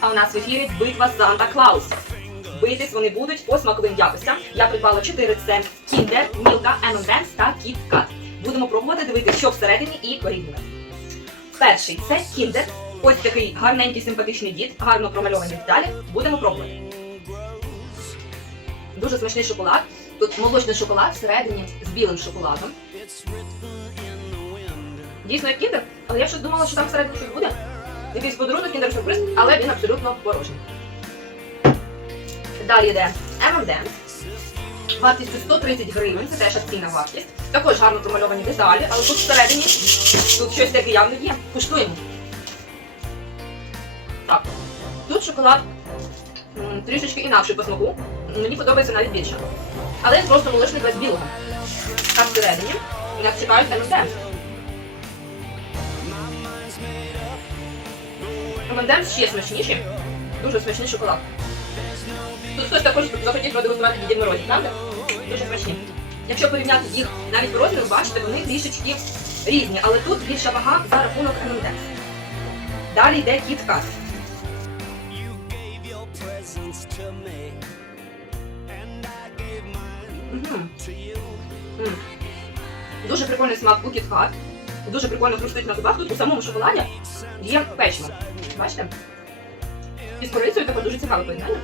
А у нас в ефірі битва Санта Клаус. Битись вони будуть по смаковим якостям. Я придбала 4 це Kinder, Milka, M&M's та Kit Kat. Будемо пробувати дивитися, що всередині і порівнювати. Перший це Kinder. Ось такий гарненький симпатичний дід, гарно промальовані деталі. Будемо пробувати. Дуже смачний шоколад. Тут молочний шоколад всередині з білим шоколадом. Дійсно як кіндер, але я щось думала, що там всередині щось буде. Якийсь подарунок кіндер сюрприз, але він абсолютно порожній. Далі йде M&M. Вартістю 130 гривень, це теж акційна вартість. Також гарно промальовані деталі, але тут всередині тут щось таке явно є. Куштуємо. Так. Тут шоколад м, трішечки інакший по смаку. Мені подобається навіть більше. Але він просто молочний без білого. А всередині нас чекають M&M. M&M ще смачніші. Дуже смачний шоколад. Тут хтось також захотів продегустувати Дідів Морозів, правда? Дуже смачні. Якщо порівняти їх навіть по розміру, бачите, вони трішечки різні, але тут більша вага за рахунок M&M. Далі йде Kat. Дуже прикольний смак у Kat. Дуже прикольно хрустить на зубах. Тут у самому шоколаді є печиво. Бачите? І з корицею таке дуже цікаве поєднання.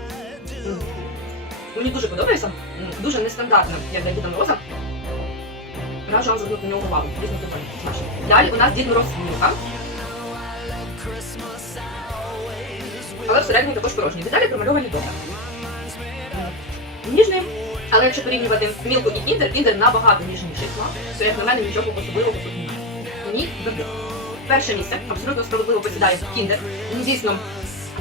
Мені дуже подобається. Дуже нестандартно, як для Діда Мороза. Раджу вам звернути на нього увагу. Дійсно прикольно. Смачно. Далі у нас Дід Мороз Мілка. Але всередині також порожні. Деталі промальовані добре. Ніжний, але якщо порівнювати мілку і кіндер, кіндер набагато ніжніший смак. То як на мене нічого особливого тут немає. Добре. Перше місце абсолютно справедливо посідає кіндер. Він дійсно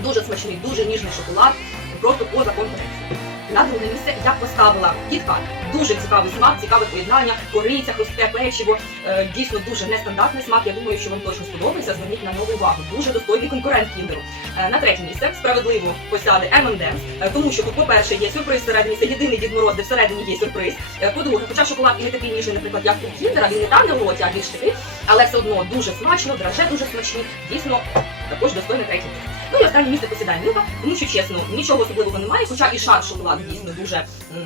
дуже смачний, дуже ніжний шоколад, просто поза конкуренцією. На друге місце я поставила кіткат. Дуже цікавий смак, цікаве поєднання, кориця, хрустке печиво. Е, дійсно дуже нестандартний смак. Я думаю, що вам точно сподобається. Зверніть на нього увагу. Дуже достойний конкурент кіндеру. Е, на третє місце справедливо посяде M&M's, е, тому що тут, по-перше, є сюрприз всередині, це єдиний Дід Мороз, де всередині є сюрприз. По-друге, хоча шоколад і не такий ніжний, наприклад, як у кіндера, він не там на роті, а більш такий, але все одно дуже смачно, драже дуже смачні. Дійсно, також достойне третє місце. Ну і останнє місце посідає Мілка, тому що чесно, нічого особливого немає, хоча і шар шоколаду дійсно дуже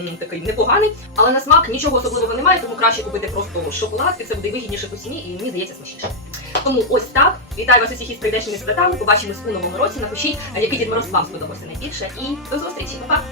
м, такий непоганий, але на смак нічого особливого немає, тому краще купити просто шоколад, і це буде вигідніше по ціні і мені здається смачніше. Тому ось так. Вітаю вас усіх із прийдешніми святами. Побачимось у новому році. Напишіть, який Дід Мороз вам сподобався найбільше. І до зустрічі, Па-па!